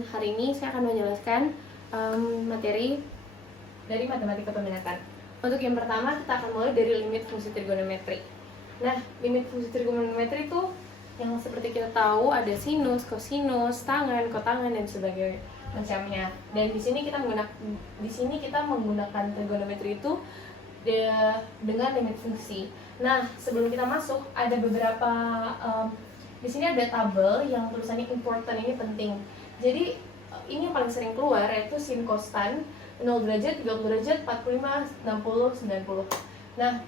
teman-teman, hari ini saya akan menjelaskan materi dari matematika peminatan. Untuk yang pertama, kita akan mulai dari limit fungsi trigonometri. Nah, limit fungsi trigonometri itu yang seperti kita tahu ada sinus, kosinus, tangen, kotangen, dan sebagainya macamnya. Dan di sini kita menggunakan trigonometri itu dengan limit fungsi. Nah, sebelum kita masuk, ada beberapa di sini ada tabel yang tulisannya important, ini penting. Jadi ini yang paling sering keluar yaitu sin kostan 0 derajat, 30 derajat, 45, 60, 90. Nah,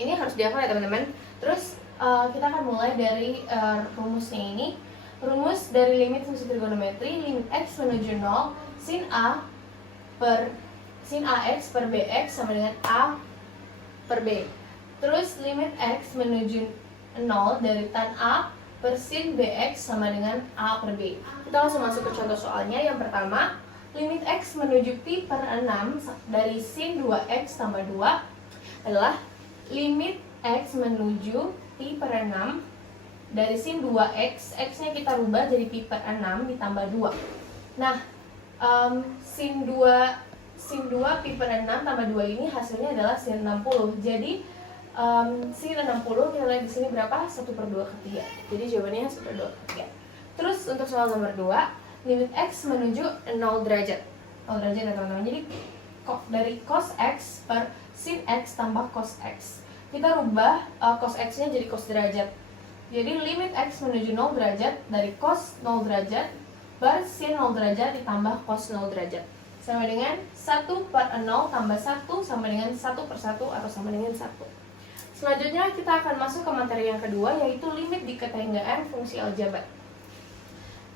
ini harus dihafal ya teman-teman. Terus kita akan mulai dari rumusnya ini. Rumus dari limit fungsi trigonometri, limit x menuju 0, sin ax per bx sama dengan a per b. Terus limit x menuju 0 dari tan a per sin bx sama dengan a per b. Kita langsung masuk ke contoh soalnya. Yang pertama, limit x menuju pi per 6 dari sin 2x tambah 2 adalah limit x menuju pi per 6 dari sin 2x, x-nya kita rubah jadi pi per 6 ditambah 2. Nah, sin 2 pi per 6 tambah 2 ini hasilnya adalah sin 60. Jadi sin 60 kita lihat di sini berapa? 1/2/3. Jadi jawabannya 1/2/3. Terus untuk soal nomor 2, limit x menuju 0 derajat. 0 derajat ya teman-teman. Jadi dari cos x per sin x tambah cos x. Kita rubah cos x-nya jadi cos derajat. Jadi limit x menuju 0 derajat dari cos 0 derajat per sin 0 derajat ditambah cos 0 derajat. Sama dengan 1/0 tambah 1 sama dengan 1/1 atau sama dengan 1. Selanjutnya kita akan masuk ke materi yang kedua, yaitu limit diketenggaan fungsi aljabar.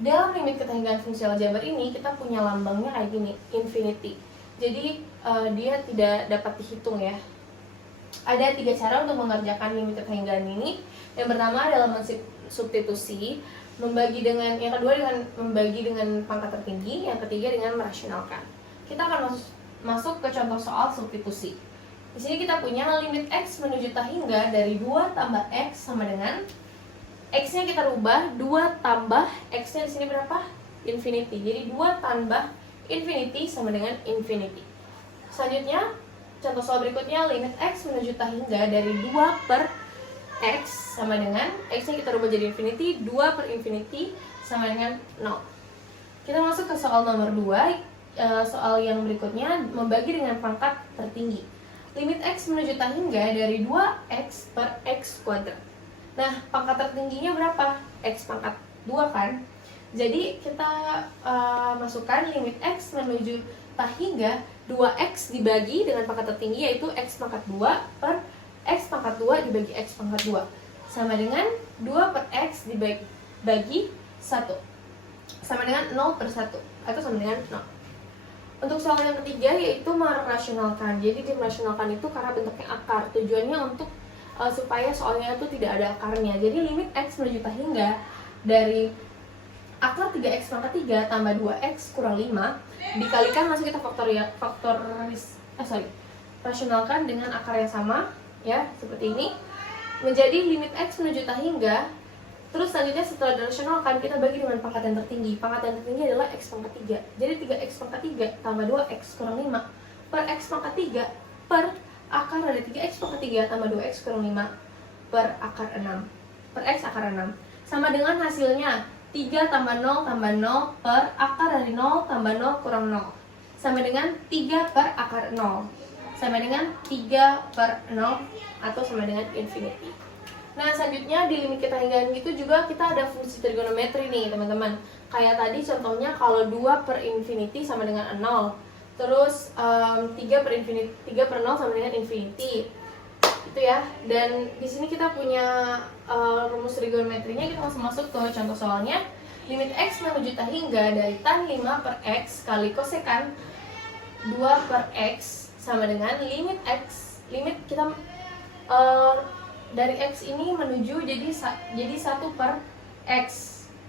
Dalam limit ketenggaan fungsi aljabar ini kita punya lambangnya kayak gini, infinity. Jadi dia tidak dapat dihitung ya. Ada 3 cara untuk mengerjakan limit ketenggaan ini. Yang pertama adalah mensubstitusi, yang kedua dengan membagi dengan pangkat tertinggi, yang ketiga dengan merasionalkan. Kita akan masuk ke contoh soal substitusi. Di sini kita punya limit x menuju tak hingga dari 2 tambah x sama dengan x-nya kita rubah 2 tambah x-nya di sini berapa? Infinity. Jadi 2 tambah infinity sama dengan infinity. Selanjutnya, contoh soal berikutnya, limit x menuju tak hingga dari 2 per x sama dengan x-nya kita rubah jadi infinity, 2 per infinity sama dengan 0. Kita masuk ke soal nomor 2. Soal yang berikutnya membagi dengan pangkat tertinggi. Limit x menuju tak hingga dari 2x per x kuadrat. Nah, pangkat tertingginya berapa? X pangkat 2 kan? Jadi kita masukkan limit x menuju tak hingga 2x dibagi dengan pangkat tertinggi, yaitu x pangkat 2 per x pangkat 2 dibagi x pangkat 2 sama dengan 2 per x dibagi 1 sama dengan 0 per 1 atau sama dengan 0. Untuk soal yang ketiga yaitu merasionalkan. Jadi dimerasionalkan itu karena bentuknya akar. Tujuannya untuk supaya soalnya itu tidak ada akarnya. Jadi limit x menuju tak hingga dari akar 3x pangkat 3 tambah 2x kurang 5 dikalikan, masuk kita rasionalkan dengan akar yang sama ya, seperti ini, menjadi limit x menuju tak hingga. Terus selanjutnya setelah dirasionalkan kita bagi dengan pangkat yang tertinggi. Pangkat yang tertinggi adalah x pangkat 3. Jadi 3x pangkat 3 tambah 2x kurang 5 per x pangkat 3 per akar dari 3x pangkat 3 tambah 2x kurang 5 per akar 6 per x akar 6 sama dengan hasilnya 3 tambah 0 tambah 0 per akar dari 0 tambah 0 kurang 0 sama dengan 3 per akar 0 sama dengan 3 per 0 atau sama dengan infinity. Nah, selanjutnya di limit ketenggaan itu juga kita ada fungsi trigonometri nih teman-teman. Kayak tadi contohnya kalau 2 per infinity sama dengan 0. Terus 3 per 0 sama dengan infinity. Itu ya. Dan di sini kita punya rumus trigonometrinya. Kita langsung masuk ke contoh soalnya. Limit x menuju tak hingga dari tan 5 per x kali kosekan 2 per x sama dengan limit kita dari x ini menuju jadi 1 per x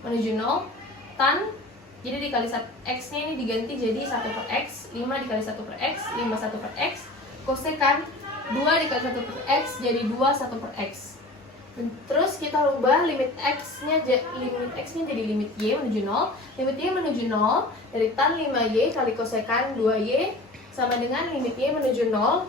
menuju 0, tan jadi dikali x nya ini diganti jadi 1 per x, 5 dikali 1 per x, 5 1 per x, kosekan 2 dikali 1 per x jadi 2 1 per x. Terus kita rubah limit x-nya jadi limit y menuju 0. Limit y menuju 0 dari tan 5y kali kosekan 2y sama dengan limit y menuju 0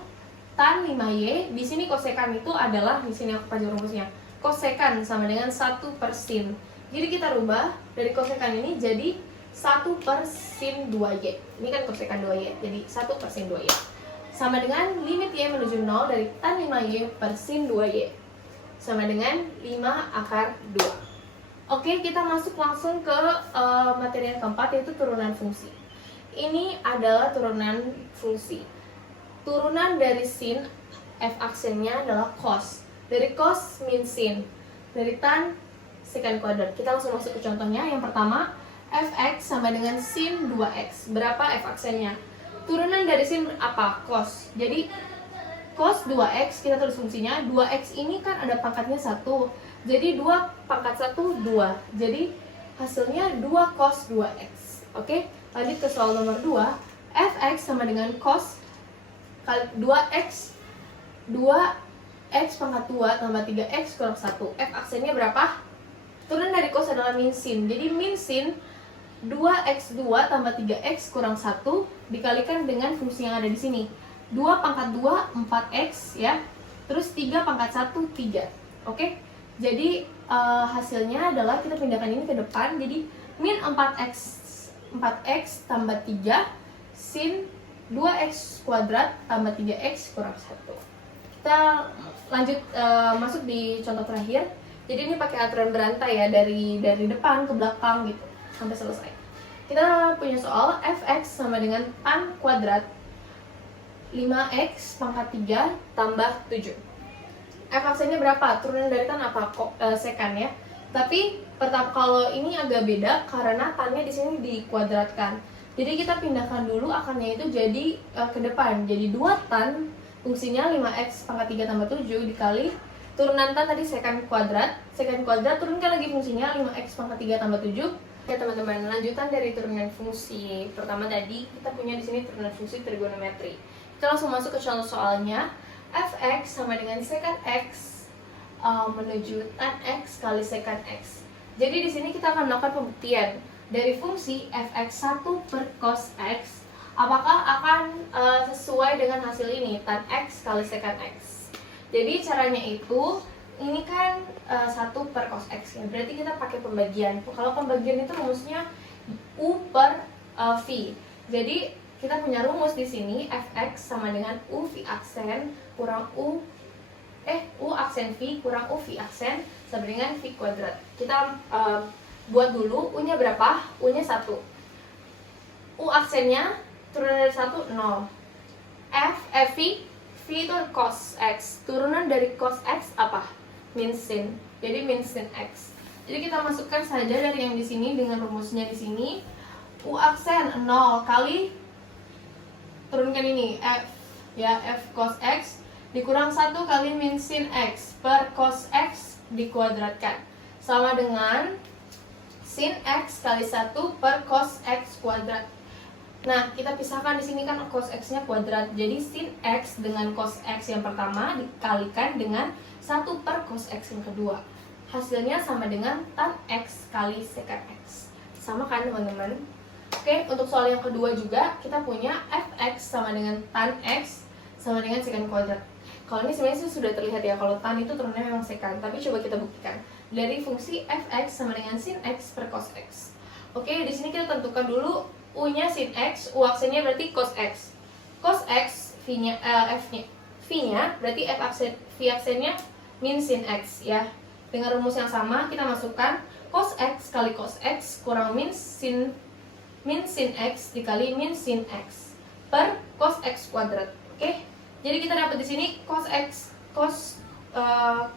tan 5y. Di sini kosekan itu adalah, di sini aku pajang rumusnya. Kosekan sama dengan 1 per sin. Jadi kita rubah dari kosekan ini jadi 1 per sin 2y. Ini kan kosekan 2y, jadi 1 per sin 2y. Sama dengan limit y menuju 0 dari tan 5y per sin 2y. Sama dengan 5 akar 2. Oke, kita masuk langsung ke materi yang keempat, yaitu turunan fungsi. Ini adalah turunan fungsi. Turunan dari sin, f aksennya adalah cos. Dari cos min sin. Dari tan secant kuadrat. Kita langsung masuk ke contohnya. Yang pertama, fx sama dengan sin 2x. Berapa f aksennya? Turunan dari sin apa? Cos. Jadi cos 2x, kita tulis fungsinya. 2x ini kan ada pangkatnya 1. Jadi 2 pangkat 1, 2. Jadi hasilnya 2 cos 2x. Oke, lanjut ke soal nomor 2. Fx sama dengan cos 2x 2x pangkat 2 tambah 3x kurang 1. F aksennya berapa? Turunan dari cos adalah min sin. Jadi min sin 2x2 tambah 3x kurang 1 dikalikan dengan fungsi yang ada di sini. 2 pangkat 2, 4x ya. Terus 3 pangkat 1, 3. Oke? Jadi hasilnya adalah kita pindahkan ini ke depan. Jadi min 4x tambah 3 sin 2x kuadrat tambah 3x kurang 1. Kita lanjut masuk di contoh terakhir. Jadi ini pakai aturan berantai ya, dari depan ke belakang gitu sampai selesai. Kita punya soal fx sama dengan tan kuadrat 5x pangkat 3 tambah 7. F aksennya berapa? Turunan dari tan apa? Sekan ya. Tapi pertama, kalau ini agak beda karena tannya di sini dikuadratkan. Jadi kita pindahkan dulu akarnya itu jadi ke depan. Jadi 2 tan fungsinya 5x pangkat 3 tambah 7 dikali turunan tan tadi sekan kuadrat. Sekan kuadrat turunkan lagi fungsinya 5x pangkat 3 tambah 7. Ya teman-teman, lanjutan dari turunan fungsi pertama tadi, kita punya di sini turunan fungsi trigonometri. Kita langsung masuk ke contoh soalnya. Fx sama dengan secant x menuju tan x kali secant x. Jadi di sini kita akan melakukan pembuktian dari fungsi fx 1 per cos x. Apakah akan sesuai dengan hasil ini, tan x kali secant x. Jadi caranya itu, ini kan 1 per cos x ya. Berarti kita pakai pembagian. Kalau pembagian itu rumusnya u per v. Jadi kita punya rumus di sini fx sama dengan u v aksen kurang u aksen v kurang u v aksen sama dengan v kuadrat. Kita buat dulu u-nya berapa? U-nya 1. U aksennya turunan dari 1 0. V itu cos x. Turunan dari cos x apa? Min sin. Jadi min sin x. Jadi kita masukkan saja dari yang di sini dengan rumusnya di sini. U aksen 0 kali turunkan ini f ya, f cos x dikurang 1 kali min sin x per cos x dikuadratkan sama dengan sin x kali 1 per cos x kuadrat. Nah, kita pisahkan di sini kan cos x-nya kuadrat. Jadi sin x dengan cos x yang pertama dikalikan dengan 1 per cos x yang kedua. Hasilnya sama dengan tan x kali secant x. Sama kan teman-teman? Oke, untuk soal yang kedua juga kita punya fx sama dengan tan x sama dengan secant kuadrat. Kalau ini sebenarnya sudah terlihat ya, kalau tan itu turunnya memang secant, tapi coba kita buktikan dari fungsi fx sama dengan sin x per cos x. Oke, di sini kita tentukan dulu u-nya sin x, u aksennya berarti cos x. Cos x v-nya berarti v aksennya min sin x ya. Dengan rumus yang sama kita masukkan cos x kali cos x kurang min sin x dikali min sin x per cos x kuadrat. Oke, jadi kita dapat di sini cos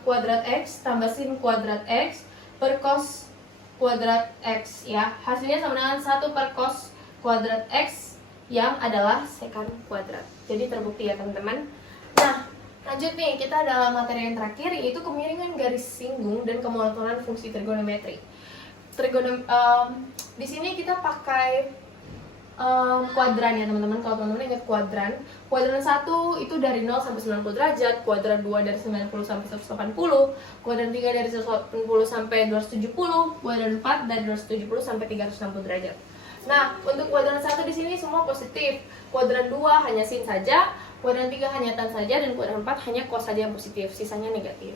kuadrat x tambah sin kuadrat x per cos kuadrat x ya. Hasilnya sama dengan 1 per cos kuadrat x yang adalah secant kuadrat. Jadi terbukti ya teman-teman. Nah, lanjut nih, kita dalam materi yang terakhir, yaitu kemiringan garis singgung dan kemonotonan fungsi trigonometri. Di sini kita pakai kuadran ya teman-teman. Kalau teman-teman ingat kuadran 1 itu dari 0 sampai 90 derajat, kuadran 2 dari 90 sampai 180, kuadran 3 dari 180 sampai 270, kuadran 4 dari 270 sampai 360 derajat. Nah, untuk kuadran 1 di sini semua positif, kuadran 2 hanya sin saja, kuadran 3 hanya tan saja, dan kuadran 4 hanya cos saja yang positif, sisanya negatif.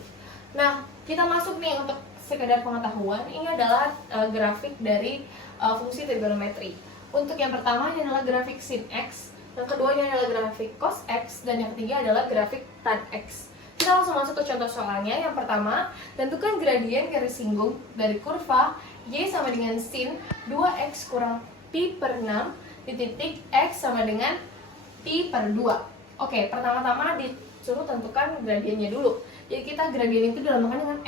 Nah, kita masuk nih untuk sekedar pengetahuan, ini adalah grafik dari fungsi trigonometri. Untuk yang pertama ini adalah grafik sin X, yang kedua ini adalah grafik cos X, dan yang ketiga adalah grafik tan X. Kita langsung masuk ke contoh soalnya. Yang pertama, tentukan gradien garis singgung dari kurva Y sama dengan sin 2X kurang pi per 6 di titik X sama dengan pi per 2. Oke, pertama-tama disuruh tentukan gradiennya dulu. Jadi kita gradien itu dilambangkan dengan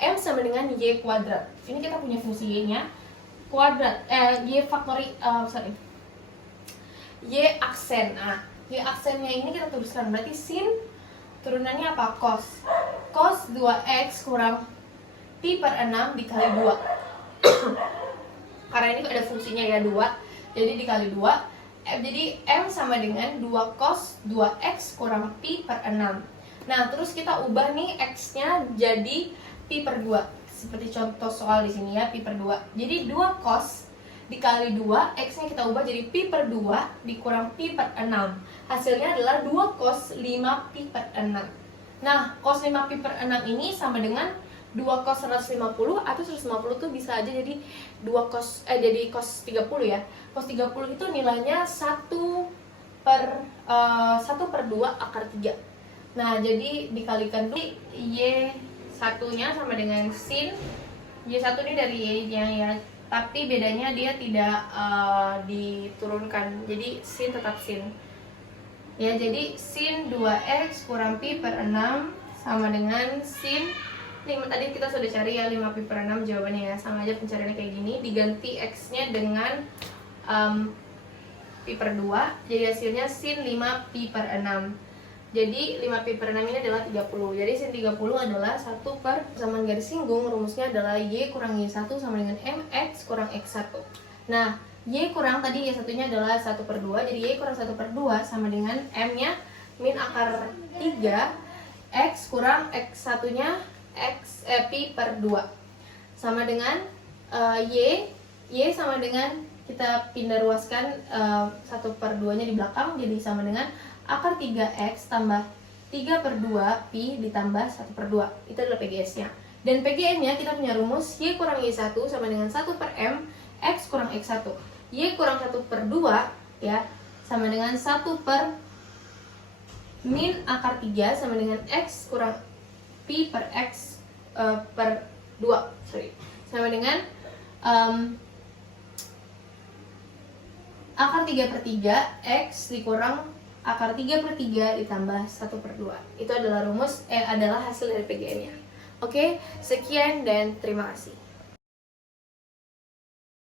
M sama dengan Y kuadrat. Ini kita punya fungsi Y-nya kuadrat, Y faktori, Y aksen. Nah, Y aksennya ini kita tuliskan, berarti sin turunannya apa? Cos 2X kurang pi per 6 dikali 2. Karena ini ada fungsinya ya 2, jadi dikali 2. Jadi M sama dengan 2 cos 2X kurang pi per 6. Nah, terus kita ubah nih X-nya jadi pi per 2. Seperti contoh soal di sini ya, pi per 2. Jadi 2 cos dikali 2, X-nya kita ubah jadi pi per 2 dikurang pi per 6. Hasilnya adalah 2 cos 5 pi per 6. Nah, cos 5 pi per 6 ini sama dengan 2 cos 150, atau 150 tuh bisa aja jadi 2 cos jadi cos 30 ya. Cos 30 itu nilainya 1 per 2 akar 3. Nah, jadi dikalikan dulu Y satunya sama dengan sin Y1 ini dari Y-nya ya, tapi bedanya dia tidak diturunkan, jadi sin tetap sin ya. Jadi sin 2X kurang pi per 6 sama dengan sin 5, tadi kita sudah cari ya 5 pi per 6 jawabannya ya, sama aja pencariannya kayak gini, diganti X-nya dengan pi per 2, jadi hasilnya sin 5 pi per 6. Jadi 5 pi per 6 ini adalah 30. Jadi sin 30 adalah 1 per persamaan garis singgung, rumusnya adalah Y kurang Y1 sama dengan MX kurang X1. Nah, Y kurang tadi Y1-nya adalah 1 per 2, jadi Y kurang 1 per 2 sama dengan M-nya min akar 3, X kurang X1-nya pi per 2. Sama dengan Y sama dengan, kita pindah ruaskan 1 per 2-nya di belakang, jadi sama dengan akar 3X tambah 3 per 2 pi ditambah 1 per 2. Itu adalah PGS-nya. Dan PGN-nya kita punya rumus Y kurang Y1 sama dengan 1 per M X kurang X1. Y kurang 1 per 2 ya, sama dengan 1 per min akar 3 sama dengan X kurang pi per X per 2. Sama dengan akar 3 per 3 X dikurang akar 3 per 3 ditambah 1 per 2. Itu adalah rumus, adalah hasil dari PGN-nya. Oke, sekian dan terima kasih.